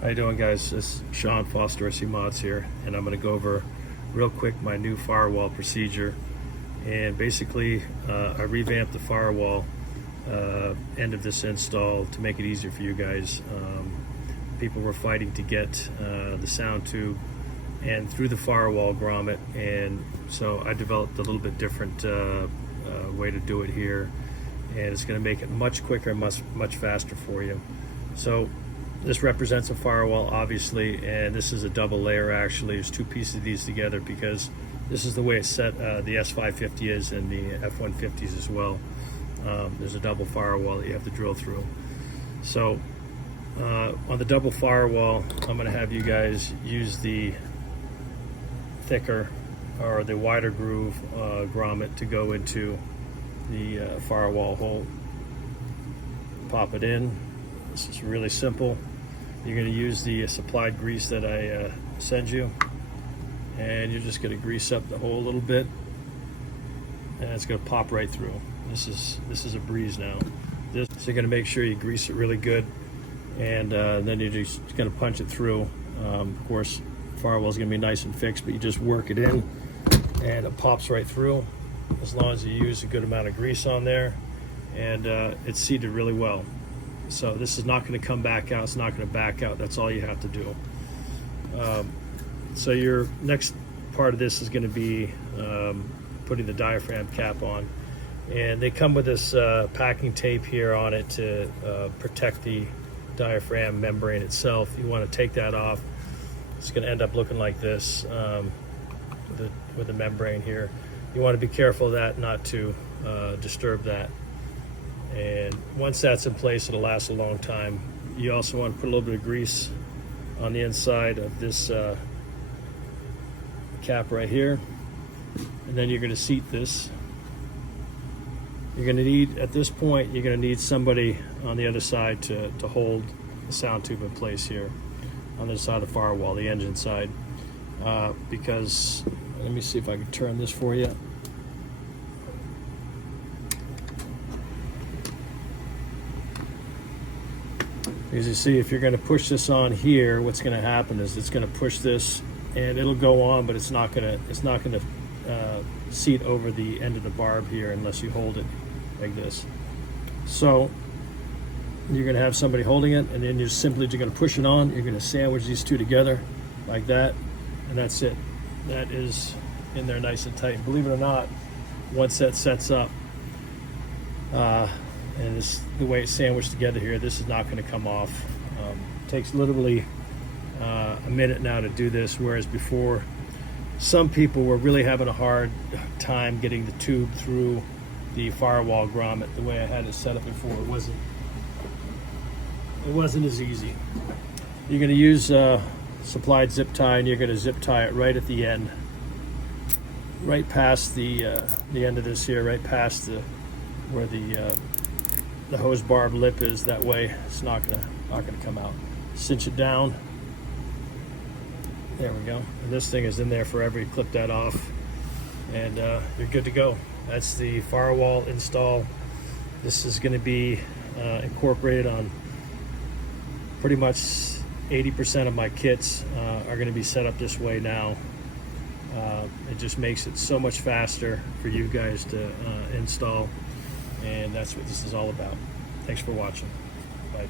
How you doing, guys? This is Sean Foster, SC Mods here, and I'm going to go over real quick my new firewall procedure. And basically, I revamped the firewall end of this install to make it easier for you guys. People were fighting to get the sound tube and through the firewall grommet, and so I developed a little bit different way to do it here, and it's going to make it much quicker and much faster for you. So this represents a firewall, obviously, and this is a double layer. Actually, there's two pieces of these together because this is the way it's set. The S550 is, and the F150s as well. There's a double firewall that you have to drill through. So on the double firewall, I'm going to have you guys use the thicker or the wider groove grommet to go into the firewall hole. Pop it in. This is really simple. You're going to use the supplied grease that I send you, and you're just going to grease up the hole a little bit, and it's going to pop right through. This is a breeze now. So you're going to make sure you grease it really good, and then you're just going to punch it through. Of course, firewall is going to be nice and fixed, but you just work it in, and it pops right through. As long as you use a good amount of grease on there, and it's seated really well. So this is not going to come back out. It's not going to back out. That's all you have to do. So your next part of this is going to be putting the diaphragm cap on. And they come with this packing tape here on it to protect the diaphragm membrane itself. You want to take that off. It's going to end up looking like this with the membrane here. You want to be careful of that, not to disturb that. And once that's in place, it'll last a long time. You also want to put a little bit of grease on the inside of this cap right here, and then you're going to seat this. You're going to need, at this point, you're going to need somebody on the other side to hold the sound tube in place here on the side of the firewall, the engine side, because let me see if I can turn this for you. As you see, if you're going to push this on here, what's going to happen is it's going to push this, and it'll go on, but it's not going to seat over the end of the barb here unless you hold it like this. So you're going to have somebody holding it, and then you're simply going to push it on. You're going to sandwich these two together like that, and that's it. That is in there nice and tight. Believe it or not, once that sets up, and this, the way it's sandwiched together here, this is not going to come off. It takes literally a minute now to do this, whereas before some people were really having a hard time getting the tube through the firewall grommet. The way I had it set up before, it wasn't as easy. You're going to use supplied zip tie, and you're going to zip tie it right at the end, right past the end of this here, right past where the hose barb lip is. That way it's not gonna come out. Cinch it down. There we go. And this thing is in there forever. You clip that off, and you're good to go. That's the firewall install. This is going to be incorporated on pretty much 80% of my kits are going to be set up this way now. It just makes it so much faster for you guys to install. And that's what this is all about. Thanks for watching. Bye.